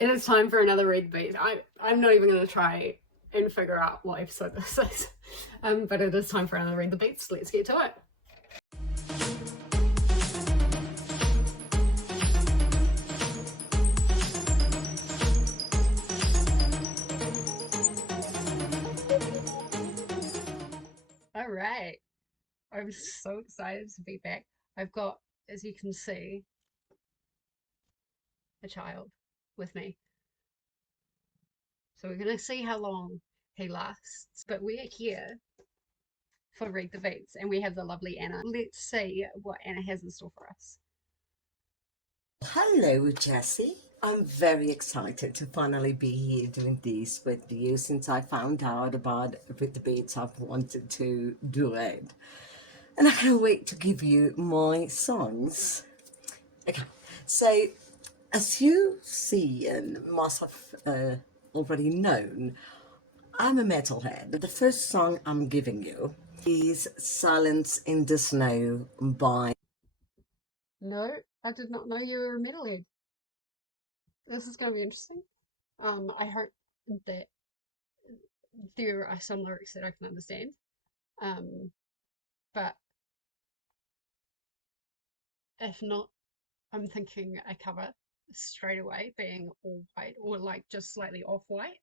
It is time for another Read the Beats. I'm not even going to try and figure out what episode this is. But it is time for another Read the Beats. Let's get to it. All right. I'm so excited to be back. I've got, as you can see, a child with me. So we're going to see how long he lasts. But we're here for Read the Beats and we have the lovely Anna. Let's see what Anna has in store for us. Hello, Jessie. I'm very excited to finally be here doing this with you. Since I found out about Read the Beats, I've wanted to do it. And I can't wait to give you my songs. Okay, so as you see and must have already known, I'm a metalhead. The first song I'm giving you is Silence in the Snow by... No, I did not know you were a metalhead. This is going to be interesting. I hope that there are some lyrics that I can understand. But if not, I'm thinking a cover straight away being all white or like just slightly off white.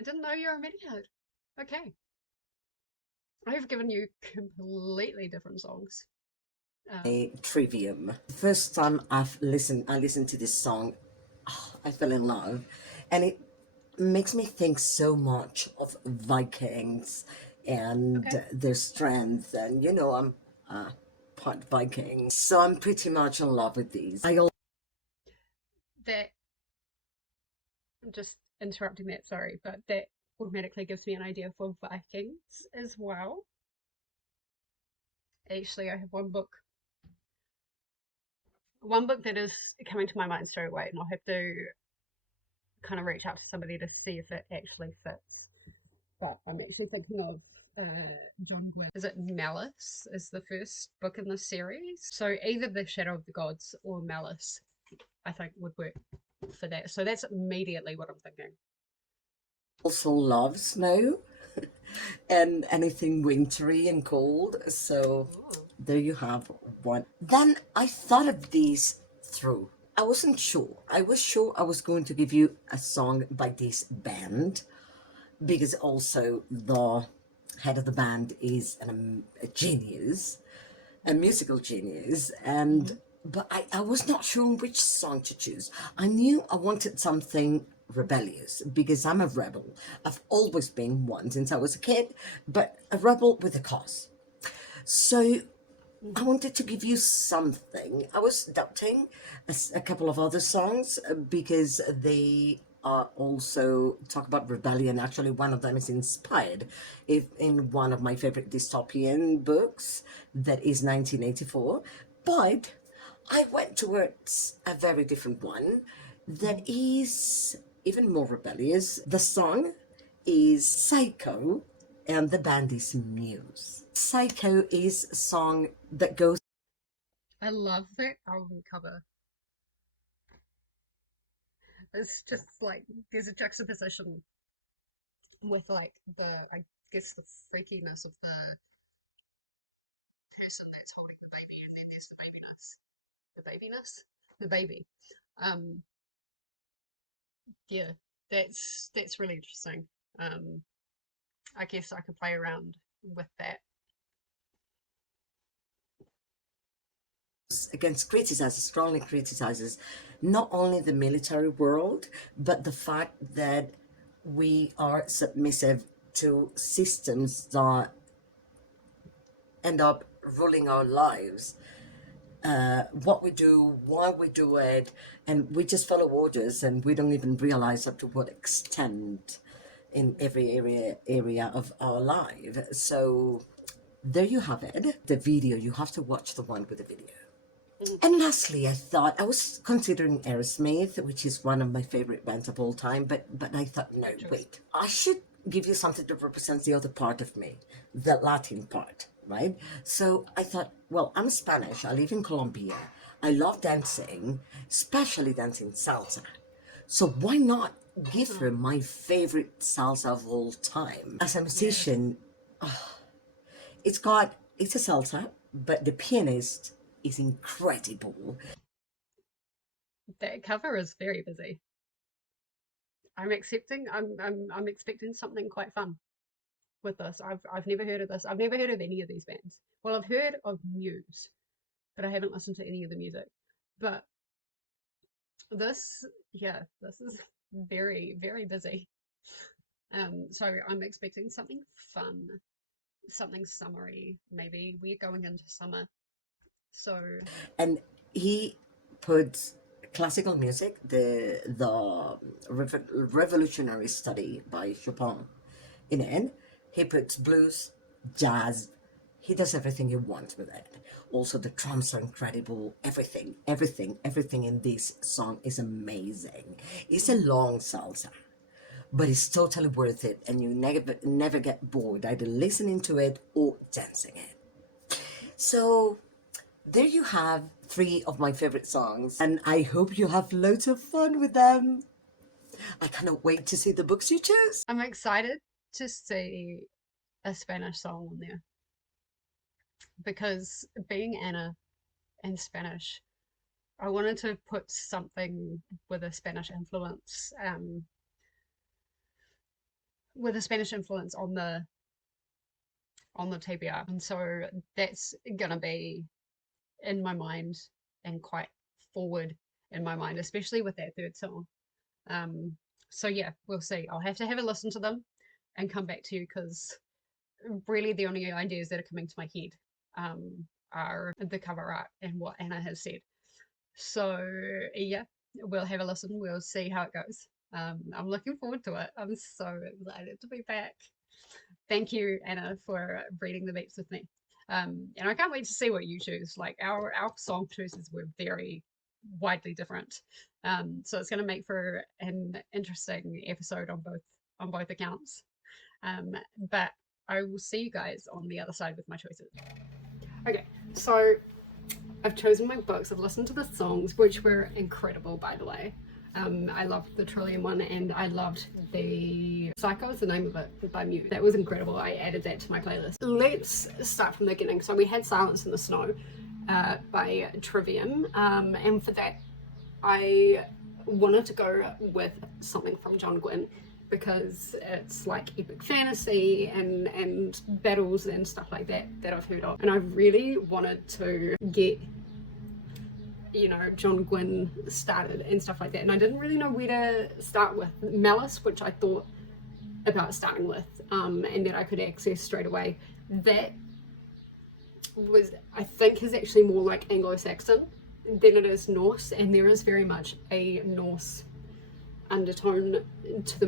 I didn't know you were a metalhead. Okay. I have given you completely different songs. A trivium. The first time I listened to this song, I fell in love, and it makes me think so much of Vikings and their strength, and you know I'm part Viking, so I'm pretty much in love with these. I'm Just interrupting that, sorry, but that automatically gives me an idea for Vikings as well. Actually, I have one book that is coming to my mind straight away, and I'll have to kind of reach out to somebody to see if it actually fits. But I'm actually thinking of John Gwynne. Is it Malice? Is the first book in the series? So either The Shadow of the Gods or Malice, I think, would work for that. So that's immediately what I'm thinking. also love snow and anything wintry and cold, so there you have one. Then I thought of these through. I wasn't sure. I was sure I was going to give you a song by this band, because also the head of the band is a genius, a musical genius, and but I was not sure which song to choose. I knew I wanted something rebellious because I'm a rebel. I've always been one since I was a kid, but a rebel with a cause. So I wanted to give you something. I was doubting a couple of other songs because they are also talk about rebellion. Actually, one of them is inspired in one of my favorite dystopian books, that is 1984. But I went towards a very different one that is even more rebellious. The song is Psycho and the band is Muse. Psycho is a song that goes... I love that album cover. It's just like there's a juxtaposition with like I guess the freakiness of the person that's holding the baby, and then there's the baby. Yeah, that's really interesting. I guess I could play around with that. Against criticizes, strongly criticizes not only the military world, but the fact that we are submissive to systems that end up ruling our lives. What we do, why we do it, and we just follow orders, and we don't even realize up to what extent in every area of our life. So there you have it. The video, you have to watch the one with the video. And lastly, I was considering Aerosmith, which is one of my favorite bands of all time, but I thought, no, wait, I should give you something that represents the other part of me, the Latin part, right? So I thought, well, I'm Spanish, I live in Colombia, I love dancing, especially dancing salsa. So why not give her Oh, my favorite salsa of all time? As a yes. musician, it's a salsa, but the pianist is incredible. That cover is very busy. I'm expecting something quite fun with this. I've never heard of this. I've never heard of any of these bands. Well, I've heard of Muse, but I haven't listened to any of the music. But this, yeah, this is very, very busy. So I'm expecting something fun, something summery. Maybe we're going into summer. So, And he puts classical music, the revolutionary study by Chopin, in it. He puts blues, jazz. He does everything he wants with it. Also, the drums are incredible. Everything in this song is amazing. It's a long salsa, but it's totally worth it, and you never get bored either listening to it or dancing it. So there you have three of my favorite songs, and I hope you have loads of fun with them. I cannot wait to see the books you choose. I'm excited to see a Spanish song on there because being Anna in Spanish, I wanted to put something with a Spanish influence, on the TBR, and so that's gonna be in my mind and quite forward in my mind, especially with that third song. Um, so yeah, we'll see. I'll have to have a listen to them and come back to you because really the only ideas that are coming to my head are the cover art and what Anna has said. So yeah, we'll have a listen. We'll see how it goes. I'm looking forward to it. I'm so excited to be back. Thank you, Anna, for reading the beats with me. And I can't wait to see what you choose. Like our song choices were very widely different. So it's going to make for an interesting episode on both accounts. But I will see you guys on the other side with my choices. Okay, so I've chosen my books. I've listened to the songs, which were incredible, by the way. I loved the Trillium one, and I loved the Psycho is the name of it by Muse. That was incredible. I added that to my playlist. Let's start from the beginning. So we had Silence in the Snow by Trivium, and for that I wanted to go with something from John Gwynne because it's like epic fantasy and battles and stuff like that I've heard of, and I really wanted to get John Gwynne started and stuff like that, and I didn't really know where to start with. Malice, which I thought about starting with, and that I could access straight away, that was, I think, is actually more like Anglo-Saxon than it is Norse, and there is very much a Norse undertone to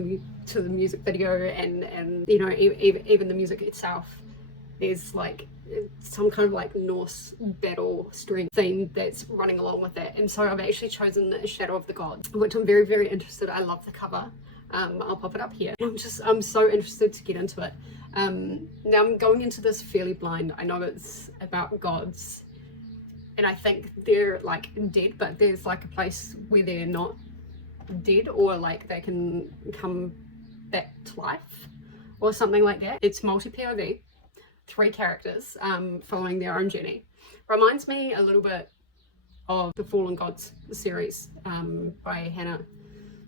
the music video, and even the music itself. There's like some kind of like Norse battle string theme that's running along with that, and so I've actually chosen Shadow of the Gods, which I'm very, very interested. I love the cover. I'll pop it up here. I'm so interested to get into it. Now I'm going into this fairly blind. I know it's about gods, and I think they're like dead, but there's like a place where they're not dead, or like they can come back to life or something like that. It's multi-POV, 3 characters following their own journey. Reminds me a little bit of the Fallen Gods series by Hannah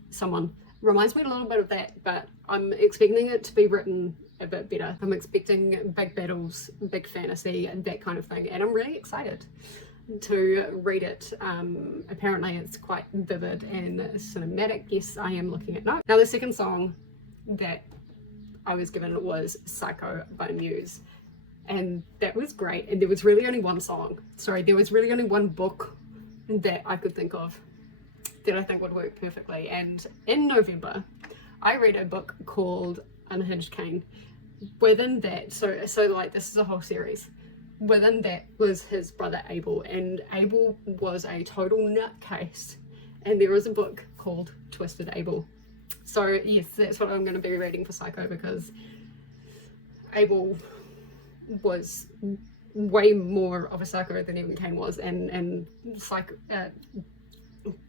someone. Reminds me a little bit of that, but I'm expecting it to be written a bit better. I'm expecting big battles, big fantasy, and that kind of thing, and I'm really excited to read it. Apparently it's quite vivid and cinematic. Yes, I am looking at notes. Now the second song that I was given was Psycho by Muse, and that was great. And there was really only one book that I could think of that I think would work perfectly. And in November I read a book called Unhinged Cain. Within that, so like this is a whole series. Within that was his brother Abel, and Abel was a total nutcase, and there is a book called Twisted Abel. So yes, that's what I'm going to be reading for Psycho, because Abel was way more of a psycho than even Kane was, and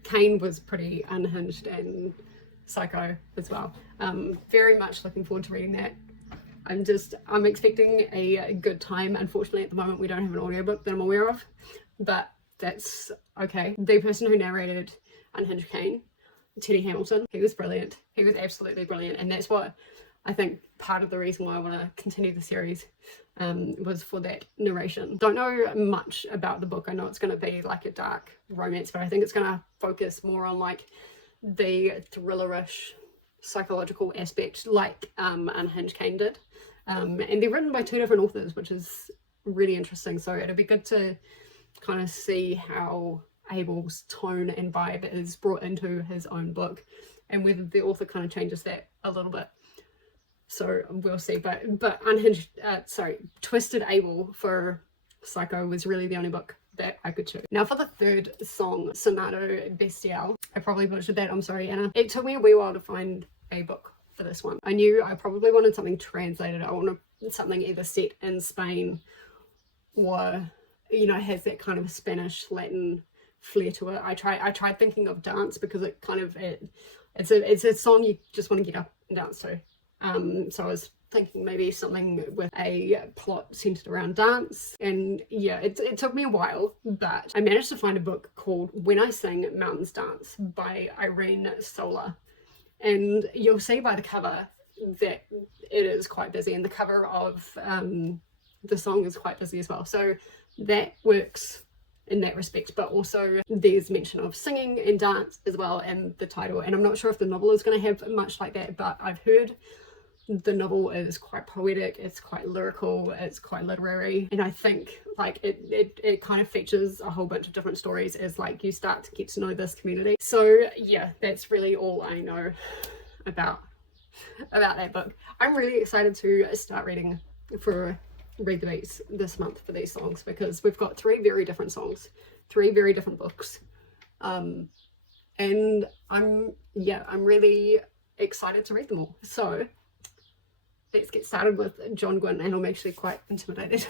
Kane was pretty unhinged and psycho as well. Very much looking forward to reading that. I'm expecting a good time. Unfortunately, at the moment, we don't have an audiobook that I'm aware of, but that's okay. The person who narrated Unhinged Kane, Teddy Hamilton, he was brilliant. He was absolutely brilliant, and that's what I think part of the reason why I want to continue the series was for that narration. Don't know much about the book. I know it's going to be like a dark romance, but I think it's going to focus more on like the thrillerish psychological aspect, like Unhinged Kane did. And they're written by 2 different authors, which is really interesting. So it'll be good to kind of see how Abel's tone and vibe is brought into his own book, and whether the author kind of changes that a little bit. So we'll see. But Twisted Abel for Psycho was really the only book that I could choose. Now for the third song, Sonato Bestiale. I probably butchered that, I'm sorry, Anna. It took me a wee while to find a book for this one. I knew I probably wanted something translated. I wanted something either set in Spain or, you know, has that kind of Spanish Latin flair to it. I tried thinking of dance, because it kind of it's a song you just want to get up and dance to. So I was thinking maybe something with a plot centered around dance, and yeah, it took me a while, but I managed to find a book called When I Sing Mountains Dance by Irene Sola, and you'll see by the cover that it is quite busy, and the cover of the song is quite busy as well, so that works in that respect. But also there's mention of singing and dance as well in the title, and I'm not sure if the novel is going to have much like that, but I've heard the novel is quite poetic, it's quite lyrical, it's quite literary, and I think like it kind of features a whole bunch of different stories as like you start to get to know this community. So yeah, that's really all I know about that book. I'm really excited to start reading for Read the Beats this month for these songs, because we've got 3 very different songs, 3 very different books, and I'm really excited to read them all. So let's get started with John Gwynne, and I'm actually quite intimidated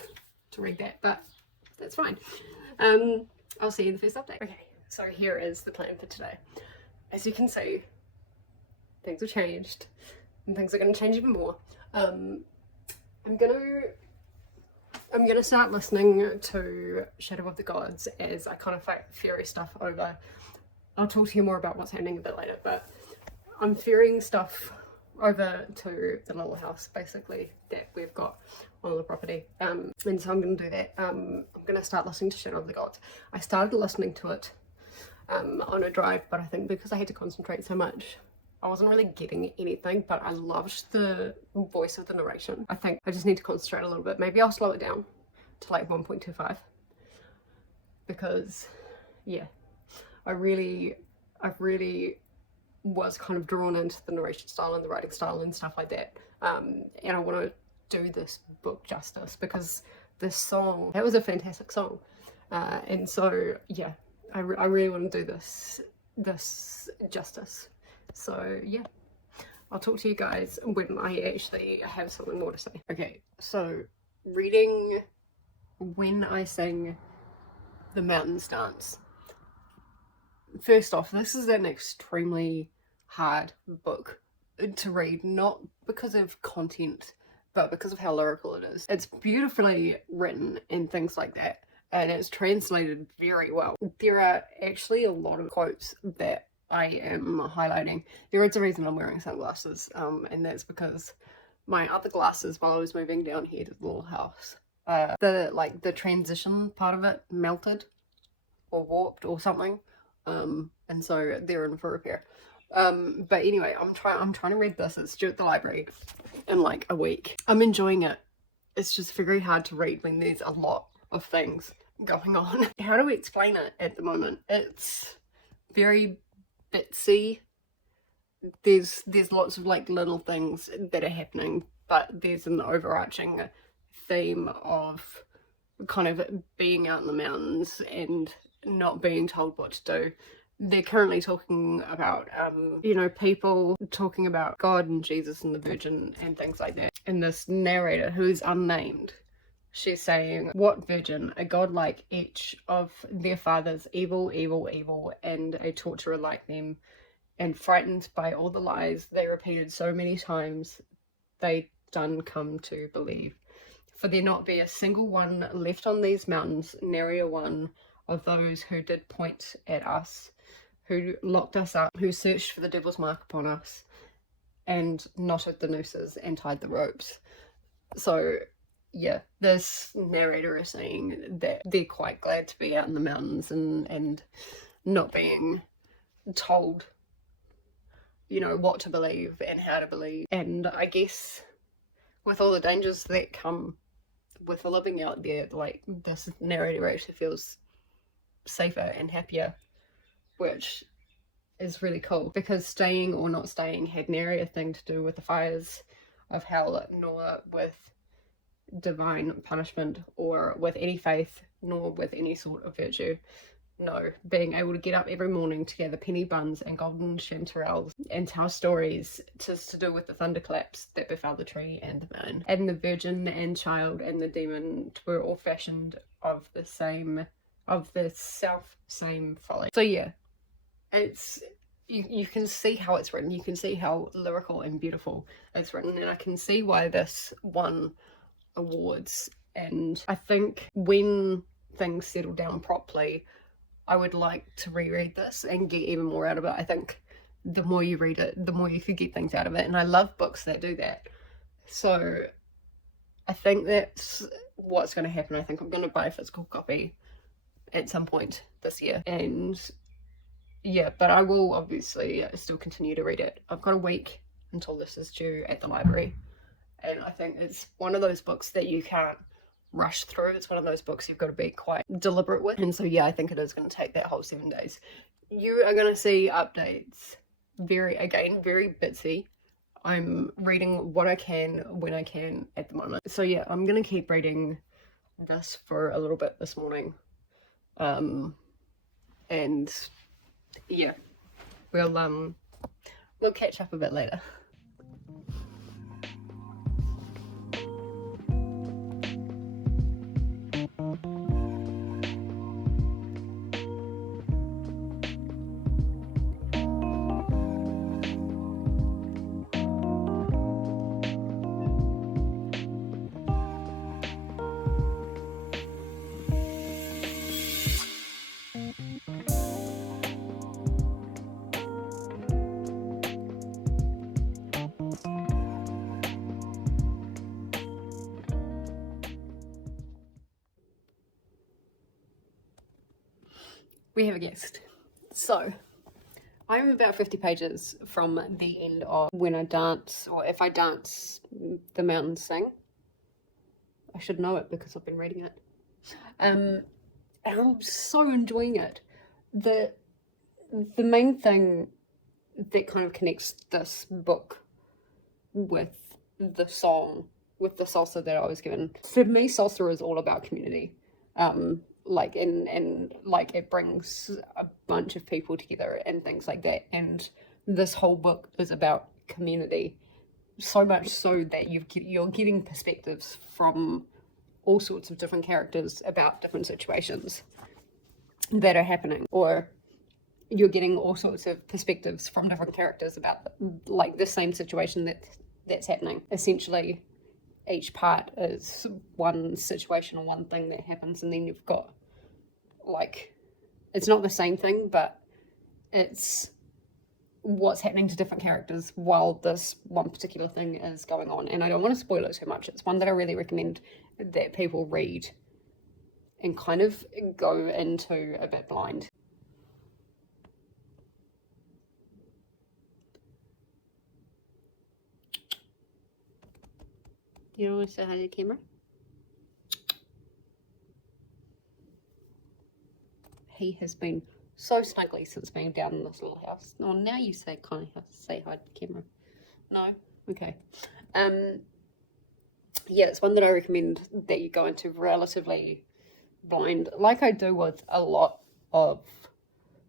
to read that, but that's fine. I'll see you in the first update. Okay, so here is the plan for today. As you can see, things have changed, and things are going to change even more. I'm gonna start listening to Shadow of the Gods as I kind of ferry stuff over. I'll talk to you more about what's happening a bit later, but I'm ferrying stuff over to the little house basically that we've got on the property, and so I'm going to do that. I'm going to start listening to Shadow of the Gods. I started listening to it on a drive, but I think because I had to concentrate so much I wasn't really getting anything, but I loved the voice of the narration. I think I just need to concentrate a little bit. Maybe I'll slow it down to like 1.25, because yeah, I really was kind of drawn into the narration style and the writing style and stuff like that, and I want to do this book justice, because this song, that was a fantastic song, and so yeah, I really want to do this justice. So yeah, I'll talk to you guys when I actually have something more to say. Okay, so reading When I Sing the Mountains Dance. First off, this is an extremely hard book to read, not because of content, but because of how lyrical it is. It's beautifully written and things like that, and it's translated very well. There are actually a lot of quotes that I am highlighting. There is a reason I'm wearing sunglasses, and that's because my other glasses, while I was moving down here to the little house, the transition part of it melted or warped or something, and so they're in for repair. But anyway, I'm trying to read this. It's due at the library in like a week. I'm enjoying it. It's just very hard to read when there's a lot of things going on. How do we explain it at the moment? It's very bitsy. There's lots of like little things that are happening, but there's an overarching theme of kind of being out in the mountains and not being told what to do. They're currently talking about people talking about God and Jesus and the Virgin and things like that, and this narrator, who is unnamed, she's saying, "What virgin, a god like each of their fathers, evil, evil, evil, and a torturer like them, and frightened by all the lies they repeated so many times, they done come to believe. For there not be a single one left on these mountains, nary a one of those who did point at us, who locked us up, who searched for the devil's mark upon us, and knotted the nooses and tied the ropes." So yeah, this narrator is saying that they're quite glad to be out in the mountains and not being told, you know, what to believe and how to believe. And I guess with all the dangers that come with living out there, like, this narrator actually feels safer and happier, which is really cool, because staying or not staying had nary a thing to do with the fires of hell, nor with divine punishment, or with any faith, nor with any sort of virtue. No, being able to get up every morning to gather penny buns and golden chanterelles and tell stories, 'tis to do with the thunderclaps that befell the tree and the man, and the virgin and child and the demon were all fashioned of the same, of the self same folly. So yeah, it's, you can see how it's written, you can see how lyrical and beautiful it's written, and I can see why this won awards. And I think when things settle down properly, I would like to reread this and get even more out of it. I think the more you read it, the more you could get things out of it, and I love books that do that. So I think that's what's going to happen. I think I'm going to buy a physical copy at some point this year, and yeah, but I will obviously still continue to read it. I've got a week until this is due at the library, and I think it's one of those books that you can't rush through. It's one of those books you've got to be quite deliberate with, and so yeah, I think it is going to take that whole 7 days. You are going to see updates, very bitsy. I'm reading what I can when I can at the moment. So yeah, I'm going to keep reading this for a little bit this morning, and yeah, we'll catch up a bit later. We have a guest. So I'm about 50 pages from the end of When I Dance, or If I Dance, The Mountains Sing. I should know it because I've been reading it. And I'm so enjoying it. The main thing that kind of connects this book with the song, with the salsa that I was given. For me, salsa is all about community. Like, and like, it brings a bunch of people together and things like that. And this whole book is about community, so much so that you're getting perspectives from all sorts of different characters about different situations that are happening, or you're getting all sorts of perspectives from different characters about, like, the same situation that's happening. Essentially, each part is one situation or one thing that happens, and then you've got, like, it's not the same thing, but it's what's happening to different characters while this one particular thing is going on. And I don't want to spoil it too much. It's one that I really recommend that people read and kind of go into a bit blind. You want to say hi to the camera? He has been so snuggly since being down in this little house. Oh, now you say kind of have to say hi to the camera. No? Okay. Yeah, it's one that I recommend that you go into relatively blind, like I do with a lot of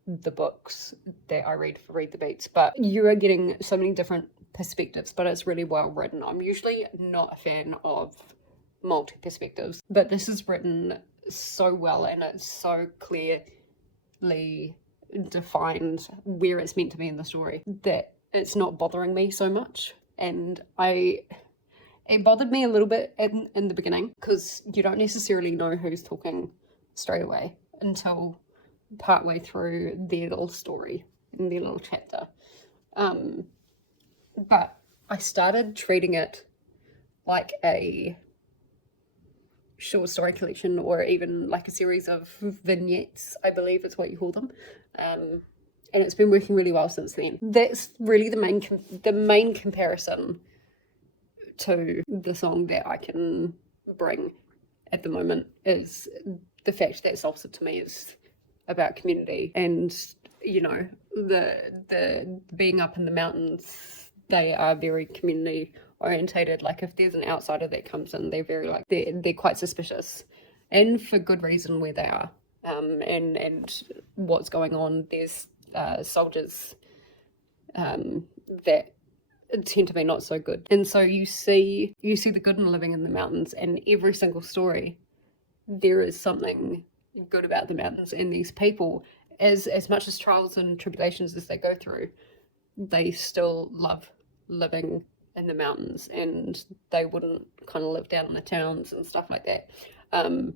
the books that I read for Read the Beats, but you are getting so many different perspectives, but it's really well written. I'm usually not a fan of multi-perspectives. But this is written so well, and it's so clearly defined where it's meant to be in the story that it's not bothering me so much. And it bothered me a little bit in the beginning, because you don't necessarily know who's talking straight away until partway through their little story in their little chapter. But I started treating it like a short story collection, or even like a series of vignettes, I believe is what you call them. And it's been working really well since then. That's really the main comparison to the song that I can bring at the moment, is the fact that salsa to me is about community, and you know, the being up in the mountains, they are very community orientated. Like if there's an outsider that comes in, they're very like they're quite suspicious, and for good reason where they are. And what's going on, there's soldiers that tend to be not so good, and so you see the good in living in the mountains, and every single story there is something good about the mountains and these people. As much as trials and tribulations as they go through, they still love living in the mountains, and they wouldn't kind of live down in the towns and stuff like that, no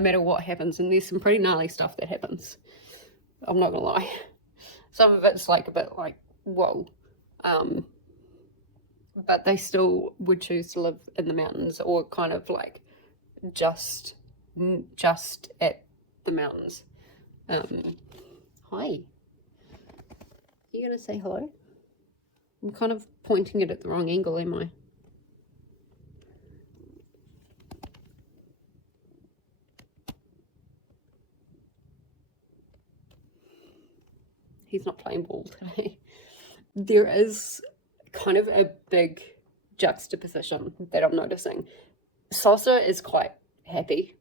matter what happens. And there's some pretty gnarly stuff that happens, I'm not gonna lie. Some of it's like a bit like, whoa. But they still would choose to live in the mountains, or kind of like just at the mountains. Hi. You gonna say hello? I'm kind of pointing it at the wrong angle, am I? He's not playing ball today. There is kind of a big juxtaposition that I'm noticing. Salsa is quite happy.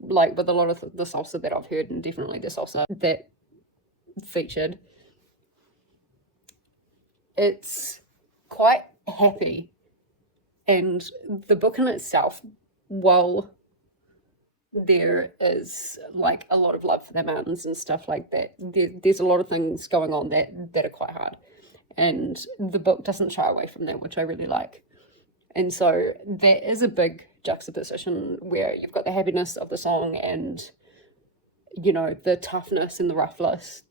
Like with a lot of the salsa that I've heard, and definitely the salsa that featured, it's quite happy. And the book in itself, while there is like a lot of love for the mountains and stuff like that, there's a lot of things going on that are quite hard, and the book doesn't shy away from that, which I really like. And so there is a big juxtaposition where you've got the happiness of the song, and you know, the toughness and the roughness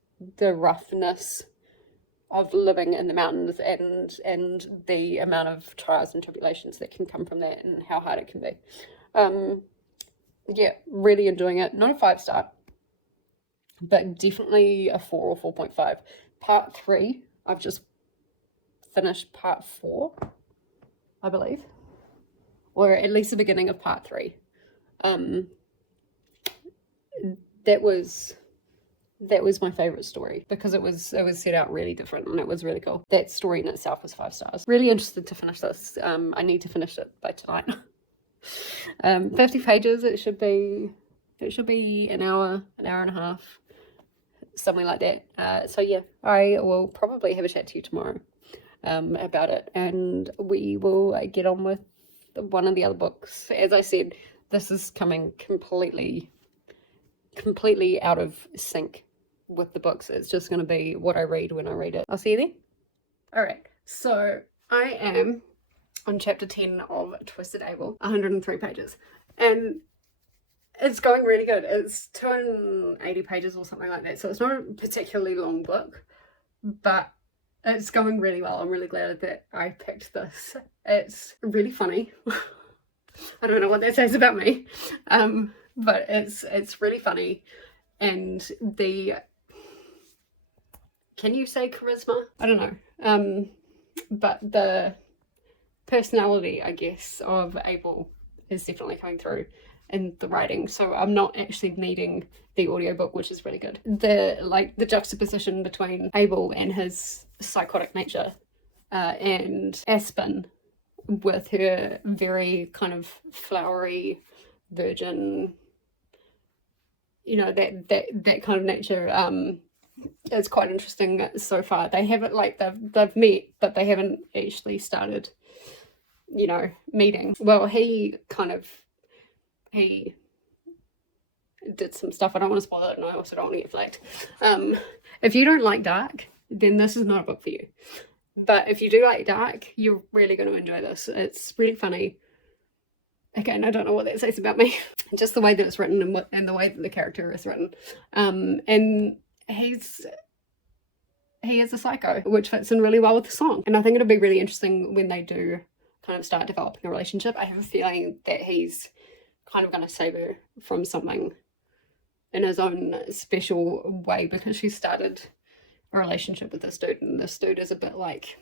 of living in the mountains, and the amount of trials and tribulations that can come from that, and how hard it can be. Yeah, really enjoying it. Not a 5-star, but definitely a 4 or 4.5. Part 3, I've just finished part 4, I believe, or at least the beginning of part 3. That was my favorite story, because it was set out really different, and it was really cool. That story in itself was 5 stars. Really interested to finish this. I need to finish it by tonight. 50 pages. It should be an hour and a half, something like that. So yeah, I will probably have a chat to you tomorrow about it, and we will get on with one of the other books. As I said, this is coming completely out of sync with the books. It's just going to be what I read when I read it. I'll see you then. Alright, so I am on chapter 10 of Twisted Able, 103 pages, and it's going really good. It's 280 pages or something like that, so it's not a particularly long book, but it's going really well. I'm really glad that I picked this. It's really funny. I don't know what that says about me, but it's really funny, and can you say charisma? I don't know, but the personality, I guess, of Abel is definitely coming through in the writing, so I'm not actually needing the audiobook, which is really good. The juxtaposition between Abel and his psychotic nature, and Aspen with her very kind of flowery virgin, you know, that kind of nature, is quite interesting so far. They haven't, like, they've met, but they haven't actually started you know, meeting. Well, he did some stuff. I don't want to spoil it, and I also don't want to get flagged. If you don't like dark, then this is not a book for you. But if you do like dark, you're really going to enjoy this. It's really funny. Again, I don't know what that says about me. Just the way that it's written and the way that the character is written. And he is a psycho, which fits in really well with the song. And I think it'll be really interesting when they do kind of start developing a relationship. I have a feeling that he's kind of going to save her from something in his own special way, because she started a relationship with this dude, and this dude is a bit like,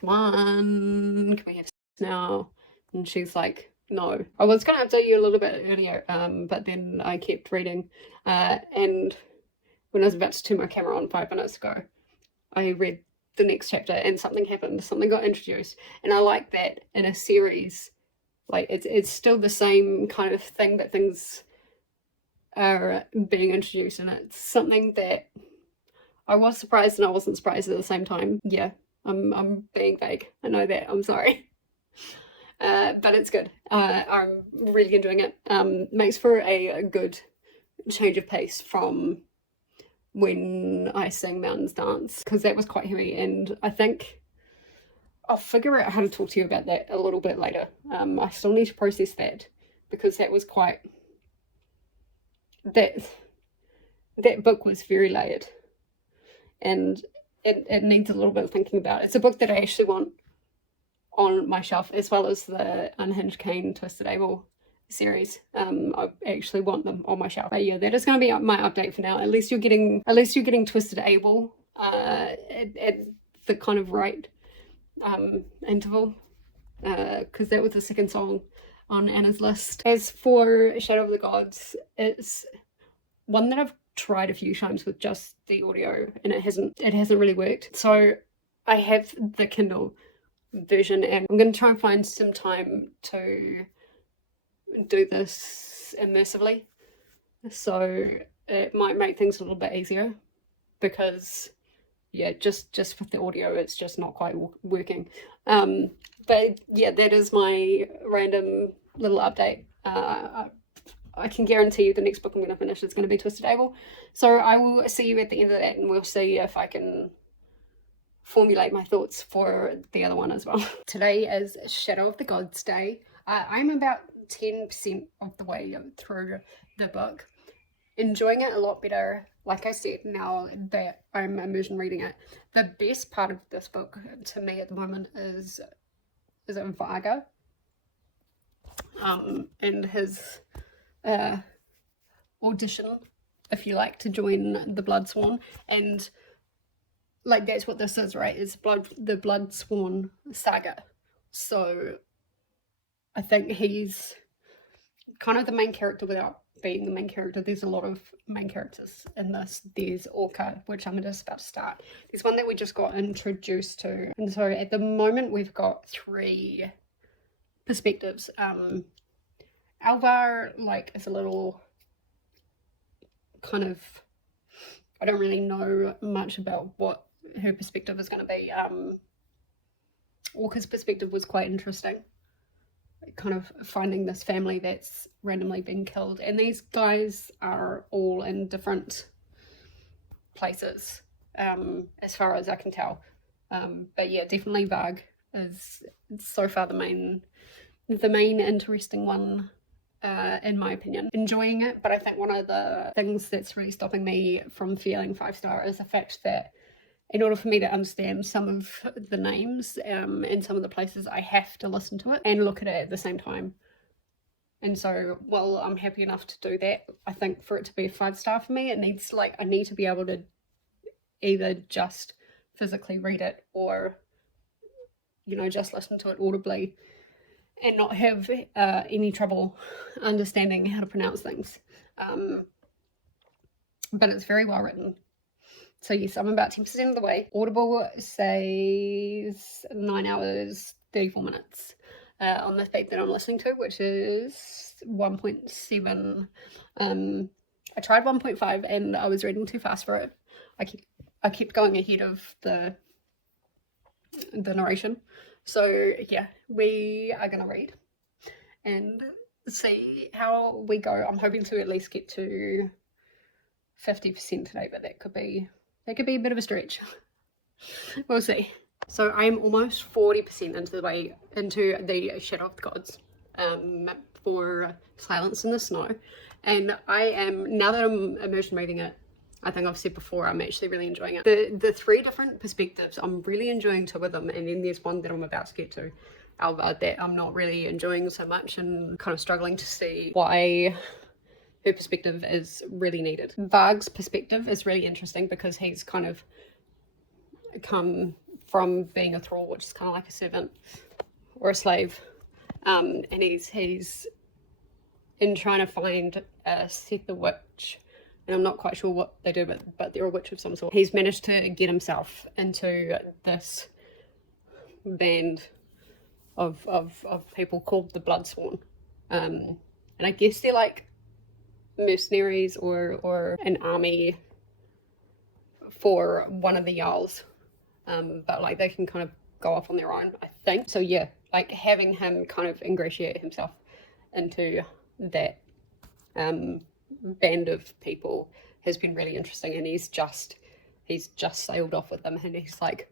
come on, can we have sex now? And she's like, no. I was going to update you a little bit earlier, but then I kept reading, and when I was about to turn my camera on 5 minutes ago, I read the next chapter and something happened, something got introduced. And I like that in a series, like it's still the same kind of thing, that things are being introduced, and it's something that I was surprised and I wasn't surprised at the same time. Yeah, I'm being vague. I know that. I'm sorry. But it's good. I'm really enjoying it. Makes for a good change of pace from when I sang Mountains Dance, because that was quite heavy, and I think I'll figure out how to talk to you about that a little bit later. I still need to process that, because that was quite... That book was very layered, and it needs a little bit of thinking about. It's a book that I actually want on my shelf, as well as the Unhinged Cane Twisted Able series. I actually want them on my shelf. But yeah, that is going to be my update for now. At least you're getting Twisted Able at the kind of right interval, because that was the second song on Anna's list. As for Shadow of the Gods, it's one that I've tried a few times with just the audio, and it hasn't really worked. So I have the Kindle version, and I'm going to try and find some time to do this immersively, so it might make things a little bit easier, because yeah, just with the audio it's just not quite working. But yeah, that is my random little update. I can guarantee you the next book I'm going to finish is going to be Twisted Able. So I will see you at the end of that, and we'll see if I can formulate my thoughts for the other one as well. Today is Shadow of the Gods Day. I'm about 10% of the way through the book. Enjoying it a lot better, like I said, now that I'm immersion reading it. The best part of this book to me at the moment is Varga, and his audition, if you like, to join the Blood Sworn. And like, that's what this is, right? It's the Blood Sworn saga. So I think he's kind of the main character without being the main character. There's a lot of main characters in this. There's Orca, which I'm just about to start. There's one that we just got introduced to. And so at the moment we've got 3 perspectives. Alvar, like, is a little kind of... I don't really know much about what her perspective is going to be. Orca's perspective was quite interesting. Kind of finding this family that's randomly been killed, and these guys are all in different places, as far as I can tell. But yeah, definitely Varg is so far the main interesting one, in my opinion. Enjoying it, but I think one of the things that's really stopping me from feeling 5-star is the fact that in order for me to understand some of the names and some of the places, I have to listen to it and look at it at the same time. And so, while I'm happy enough to do that, I think for it to be a 5-star for me, it needs, like, I need to be able to either just physically read it, or, you know, just listen to it audibly and not have any trouble understanding how to pronounce things. But it's very well written. So yes, I'm about 10% of the way. Audible says 9 hours, 34 minutes on the speed that I'm listening to, which is 1.7. I tried 1.5 and I was reading too fast for it. I kept going ahead of the narration. So yeah, we are gonna read and see how we go. I'm hoping to at least get to 50% today, but that could be a bit of a stretch. We'll see. So I'm almost 40% into the way into the Shadow of the Gods for Silence in the Snow. And I am, now that I'm immersed in reading it, I think I've said before, I'm actually really enjoying it. The three different perspectives, I'm really enjoying two of them, and then there's one that I'm about to get to, Alva, that I'm not really enjoying so much and kind of struggling to see why her perspective is really needed. Varg's perspective is really interesting because he's kind of come from being a thrall, which is kind of like a servant or a slave, and he's in trying to find Seth the Witch, and I'm not quite sure what they do, but they're a witch of some sort. He's managed to get himself into this band of people called the Bloodsworn, and I guess they're like mercenaries or an army for one of the Jarls, but like they can kind of go off on their own, I think. So yeah, like having him kind of ingratiate himself into that band of people has been really interesting, and he's just sailed off with them, and he's like,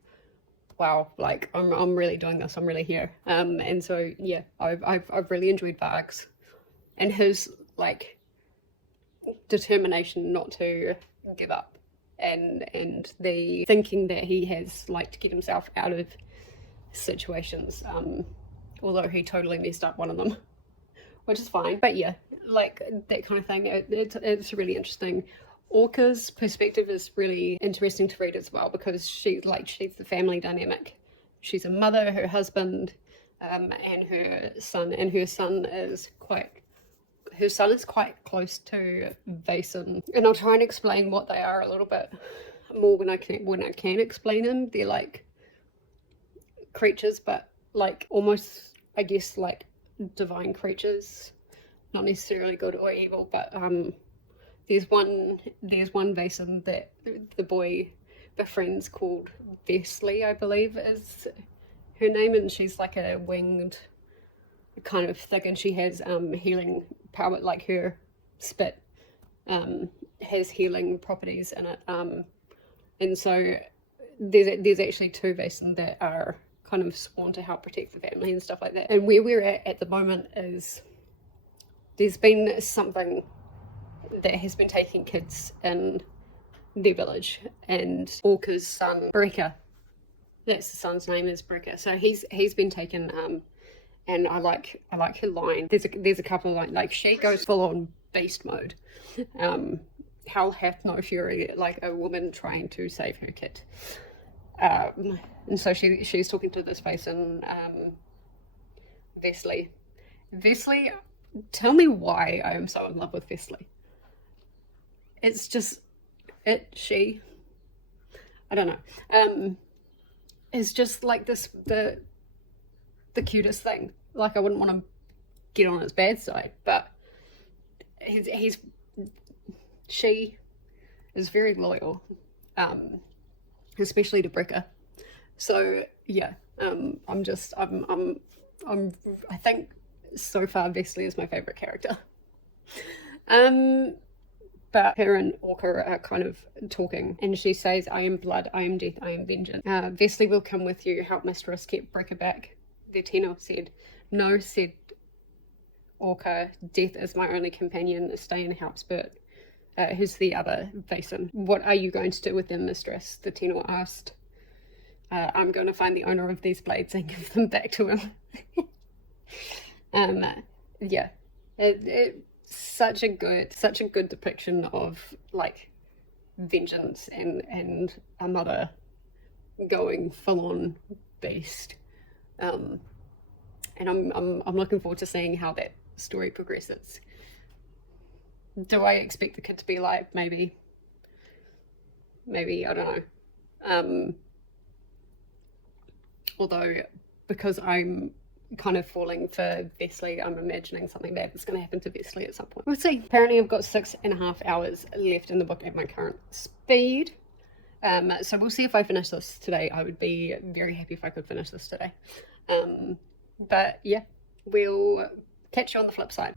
wow, like I'm really doing this, I'm really here. And so yeah, I've really enjoyed Varg's and his like determination not to give up, and the thinking that he has like to get himself out of situations, although he totally messed up one of them, which is fine. But yeah, like that kind of thing, it's really interesting. Orca's perspective is really interesting to read as well, because she's the family dynamic. She's a mother, her husband, and her son, and her son is quite close to Vason, and I'll try and explain what they are a little bit more when I can explain them. They're like creatures, but like almost, I guess, like divine creatures, not necessarily good or evil, but there's one Vason that the boy befriends called Vesley, I believe is her name, and she's like a winged kind of thing, and she has healing power, like her spit has healing properties in it, and so there's actually two Vason that are kind of sworn to help protect the family and stuff like that. And where we're at the moment is there's been something that has been taking kids in their village, and Orca's son Brekka, that's the son's name, is Brekka, so he's been taken, and I like her line. There's a couple of lines, like she goes full on beast mode. Hell hath no fury like a woman trying to save her kid. And so she's talking to this Vason, Vesley. Vesley, tell me why I am so in love with Vesley. It's just I don't know. It's just like this the cutest thing. Like I wouldn't want to get on its bad side, but she is very loyal, especially to Brekka. So yeah, I think so far Vesley is my favorite character. But her and Orca are kind of talking, and she says, I am blood, I am death, I am vengeance. Vesley will come with you, help mistress get Brekka back. The tenor said, no, said Orca, death is my only companion, stay and help Spurt. Who's the other Vason? What are you going to do with them, mistress? The tenor asked. I'm going to find the owner of these blades and give them back to him. Yeah, it's such a good depiction of like vengeance and a mother going full on beast. And I'm looking forward to seeing how that story progresses. Do I expect the kid to be like maybe I don't know. Although because I'm kind of falling for Vesley, I'm imagining something bad is going to happen to Vesley at some point. We'll see. Apparently I've got 6.5 hours left in the book at my current speed. So we'll see if I finish this today. I would be very happy if I could finish this today. But yeah, we'll catch you on the flip side.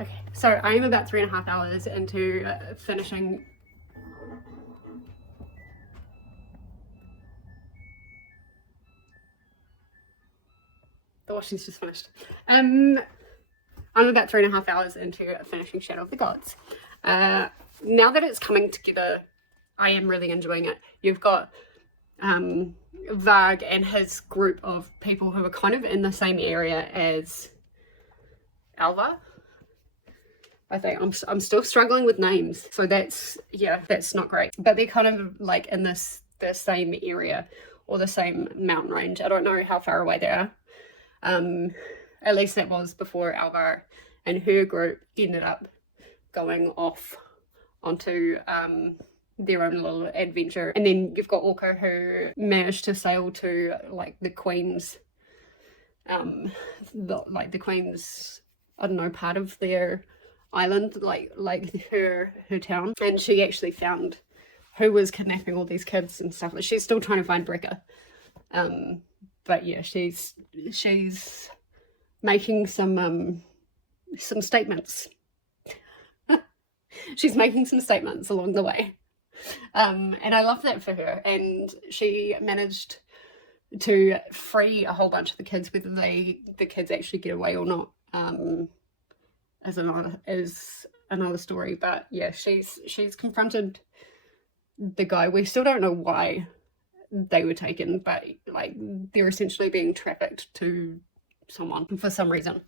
Okay, so I am about 3.5 hours into finishing. The washing's just finished. I'm about 3.5 hours into finishing Shadow of the Gods. Now that it's coming together, I am really enjoying it. You've got Varg and his group of people who are kind of in the same area as Alva. I think I'm still struggling with names, so that's not great. But they're kind of like in the same area or the same mountain range. I don't know how far away they are. At least that was before Alva and her group ended up going off onto their own little adventure. And then you've got Orca, who managed to sail to like the Queen's the Queen's, I don't know, part of their island, like her town, and she actually found who was kidnapping all these kids and stuff. She's still trying to find Brekka, but yeah, she's making some statements. She's making some statements along the way, and I love that for her. And she managed to free a whole bunch of the kids, whether the kids actually get away or not. As another story, but yeah, she's confronted the guy. We still don't know why they were taken, but like they're essentially being trafficked to someone for some reason.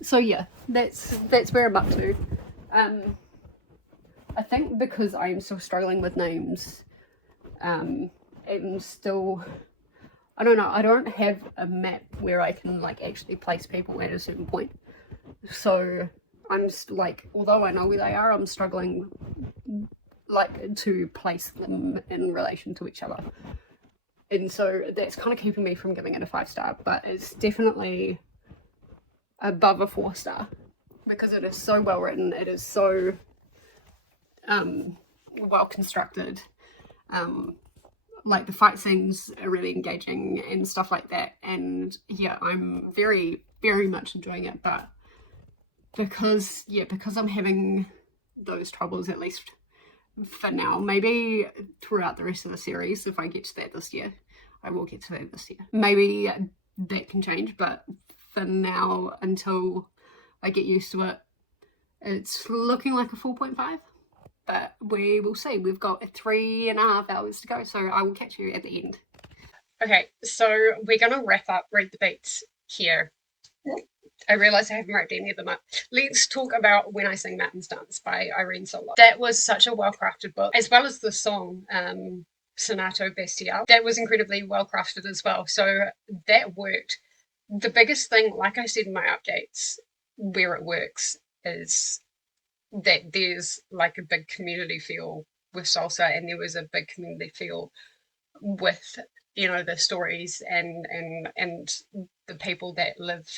So yeah, that's where I'm up to. I think because I am still struggling with names, I'm still, I don't know, I don't have a map where I can like actually place people at a certain point. So I'm like, although I know where they are, I'm struggling like to place them in relation to each other. And so that's kind of keeping me from giving it a 5-star, but it's definitely above a 4-star because it is so well written. It is so well constructed. Like the fight scenes are really engaging and stuff like that. And yeah, I'm very, very much enjoying it. But because I'm having those troubles, at least for now, maybe throughout the rest of the series, if I get to that this year, I will get to that this year. Maybe that can change, but for now, until I get used to it, it's looking like a 4.5. But we will see. We've got 3.5 hours to go, so I will catch you at the end. Okay, so we're going to wrap up Read the Beats here. I realise I haven't wrote any of them up. Let's talk about When I Sing Mountains Dance by Irene Solar. That was such a well-crafted book, as well as the song Sonato Bestiale. That was incredibly well-crafted as well, so that worked. The biggest thing, like I said in my updates, where it works is that there's like a big community feel with salsa, and there was a big community feel with, you know, the stories and the people that live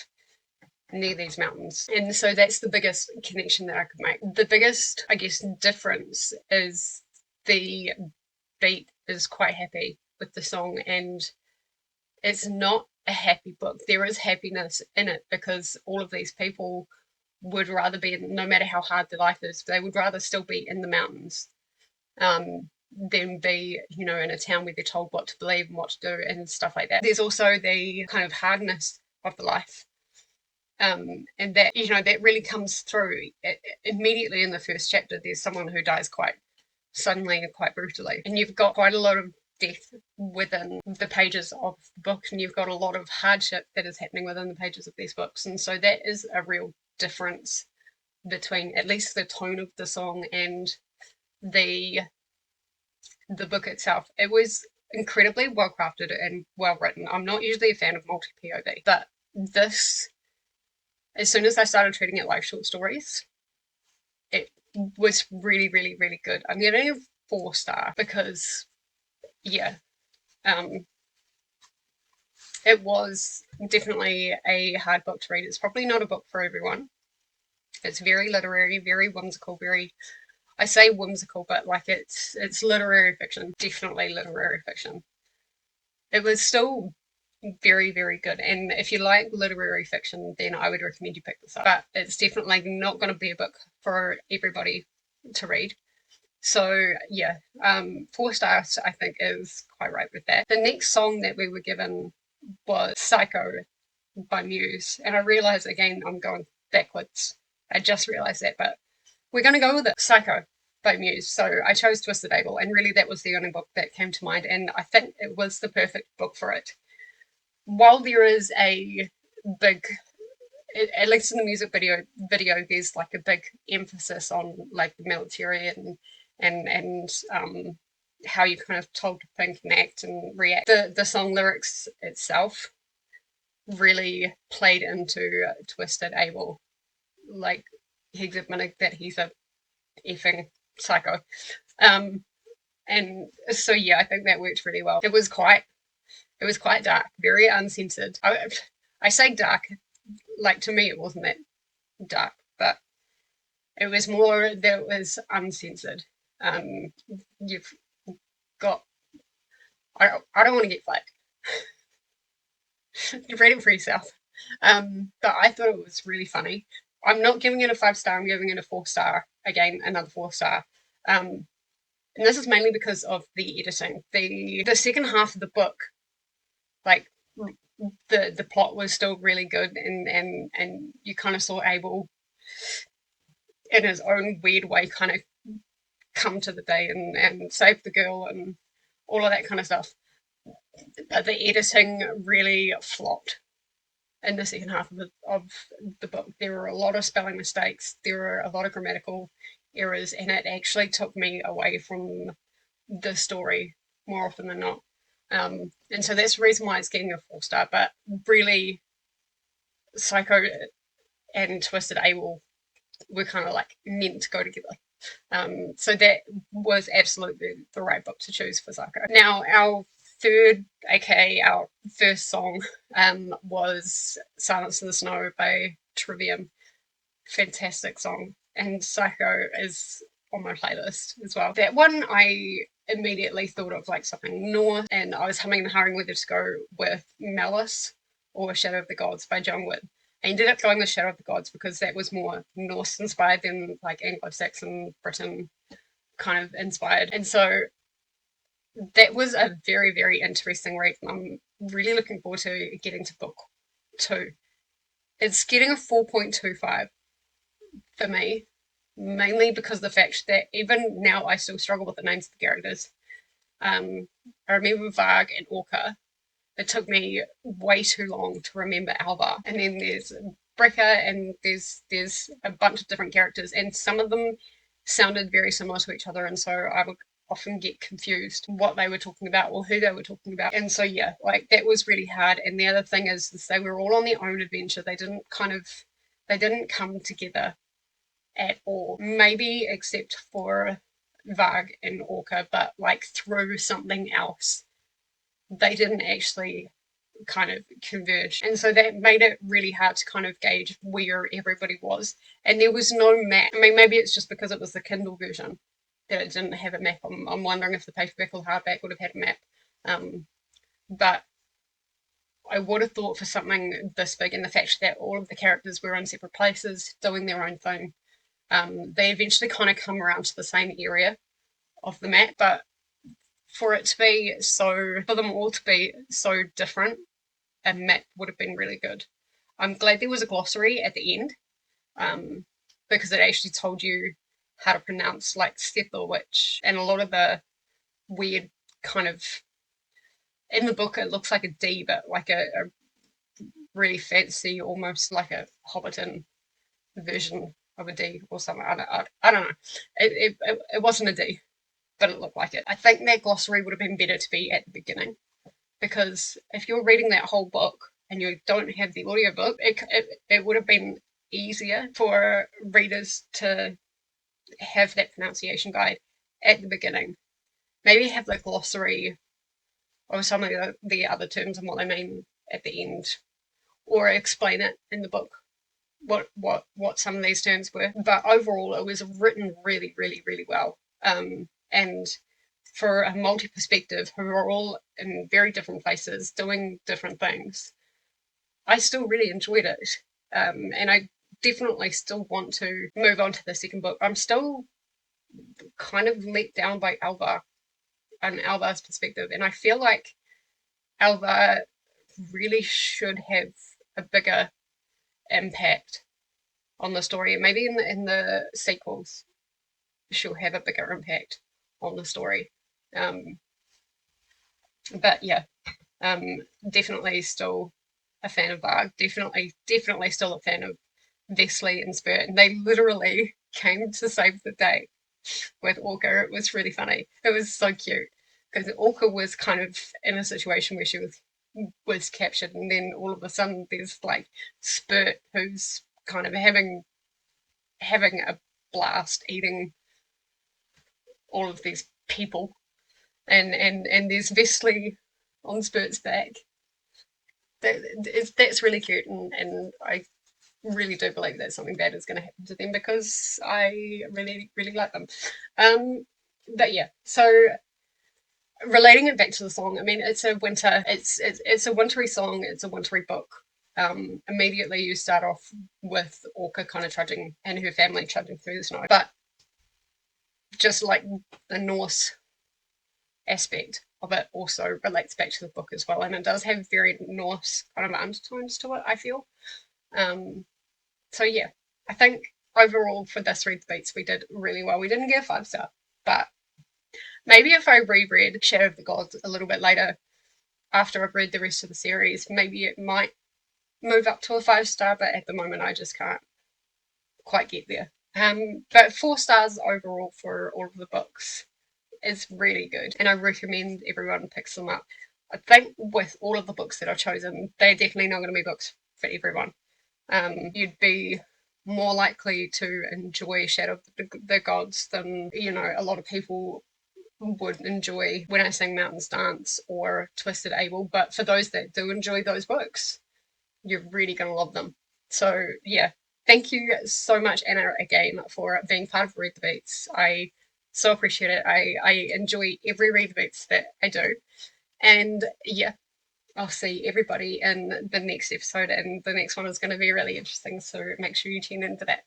near these mountains. And so that's the biggest connection that I could make. The biggest, I guess, difference is the beat is quite happy with the song, and it's not a happy book. There is happiness in it because all of these people would rather be, no matter how hard their life is, they would rather still be in the mountains than be, you know, in a town where they're told what to believe and what to do and stuff like that. There's also the kind of hardness of the life, and that, you know, that really comes through immediately in the first chapter. There's someone who dies quite suddenly and quite brutally, and you've got quite a lot of death within the pages of the book, and you've got a lot of hardship that is happening within the pages of these books. And so that is a real difference between at least the tone of the song and the book itself. It was incredibly well crafted and well written. I'm not usually a fan of multi POV, but this, as soon as I started treating it like short stories, it was really, really, really good. I'm giving it a 4-star because, yeah, it was definitely a hard book to read. It's probably not a book for everyone. It's very literary, very whimsical, very I say whimsical, but like it's literary fiction, definitely literary fiction. It was still very, very good. And if you like literary fiction, then I would recommend you pick this up. But it's definitely not going to be a book for everybody to read. So yeah, 4 stars I think is quite right with that. The next song that we were given was Psycho by Muse, and I realise again I'm going backwards. I just realised that, but we're going to go with it. Psycho by Muse. So I chose Twisted Able, and really that was the only book that came to mind, and I think it was the perfect book for it. While there is a big, at least in the music video, there's like a big emphasis on like the military and how you kind of told to think and act and react. The song lyrics itself really played into Twisted Able. Like he's admitting that he's a effing psycho. Um, and so yeah, I think that worked really well. It was quite dark, very uncensored. I say dark, like to me it wasn't that dark, but it was more that it was uncensored. You've got I don't want to get flagged. Read it for yourself. But I thought it was really funny. I'm not giving it a 5 star. I'm giving it a 4 star. Again, another 4 star. And this is mainly because of the editing. The second half of the book, like the plot was still really good, and you kind of saw Abel in his own weird way kind of come to the day and save the girl and all of that kind of stuff. But the editing really flopped in the second half of the book. There were a lot of spelling mistakes, there were a lot of grammatical errors, and it actually took me away from the story more often than not. And so that's the reason why it's getting a 4 star. But really, Psycho and Twisted Able were kind of like meant to go together. So that was absolutely the right book to choose for Psycho. Now, our third, aka our first song, was Silence in the Snow by Trivium. Fantastic song. And Psycho is on my playlist as well. That one I immediately thought of like something Norse, and I was humming and hurrying whether to go with Malice or Shadow of the Gods by John Wood. I ended up going with Shadow of the Gods because that was more Norse inspired than like Anglo-Saxon Britain kind of inspired. And so that was a very, very interesting read. I'm really looking forward to getting to book 2. It's getting a 4.25 for me, mainly because of the fact that even now I still struggle with the names of the characters. I remember Varg and Orca. It took me way too long to remember Alva. And then there's Brecca, and there's a bunch of different characters, and some of them sounded very similar to each other, and so I would often get confused what they were talking about or who they were talking about. And so yeah, like that was really hard. And the other thing is they were all on their own adventure. They didn't come together at all. Maybe except for Varg and Orca, but like through something else. They didn't actually kind of converge. And so that made it really hard to kind of gauge where everybody was. And there was no map. I mean, maybe it's just because it was the Kindle version that it didn't have a map. I'm wondering if the paperback or hardback would have had a map. But I would have thought for something this big, and the fact that all of the characters were in separate places doing their own thing, they eventually kind of come around to the same area of the map. But for them all to be so different, a map would have been really good. I'm glad there was a glossary at the end, because it actually told you how to pronounce like Sethlewitch and a lot of the weird kind of, in the book it looks like a D, but like a really fancy, almost like a Hobbiton version of a D or something. I don't know. It wasn't a D, but it looked like it. I think that glossary would have been better to be at the beginning, because if you're reading that whole book and you don't have the audiobook, it would have been easier for readers to have that pronunciation guide at the beginning. Maybe have the glossary or some of the other terms and what they mean at the end, or explain it in the book. what some of these terms were. But overall, it was written really, really, really well. And for a multi perspective, who are all in very different places doing different things, I still really enjoyed it. And I definitely still want to move on to the second book. I'm still kind of let down by Alva and Alva's perspective, and I feel like Alva really should have a bigger impact on the story. Maybe in the sequels, she'll have a bigger impact on the story. Um, but yeah, um, definitely still a fan of Varg. Definitely still a fan of Vesley and Spurt. And they literally came to save the day with Orca. It was really funny. It was so cute because Orca was kind of in a situation where she was captured, and then all of a sudden there's like Spurt who's kind of having a blast eating all of these people, and there's Vesley on Spurt's back. That's really cute, and I really do believe that something bad is going to happen to them because I really really like them. Um, but yeah, so relating it back to the song, I mean, it's a wintry song. It's a wintry book. Immediately you start off with Orca kind of trudging and her family trudging through the snow, but just like the Norse aspect of it also relates back to the book as well, and it does have very Norse kind of undertones to it, I feel. Um, so yeah, I think overall for this Read the Beats we did really well. We didn't get a 5 star, but maybe if I reread Shadow of the Gods a little bit later after I've read the rest of the series, maybe it might move up to a 5 star, but at the moment I just can't quite get there. But 4 stars overall for all of the books is really good, and I recommend everyone picks them up. I think with all of the books that I've chosen, they're definitely not going to be books for everyone. You'd be more likely to enjoy Shadow of the Gods than a lot of people would enjoy When I Sing Mountains Dance or Twisted Able. But for those that do enjoy those books, you're really going to love them. So yeah, thank you so much, Anna, again for being part of Read the Beats. I so appreciate it. I enjoy every Read the Beats that I do. And yeah, I'll see everybody in the next episode, and the next one is going to be really interesting. So make sure you tune in for that.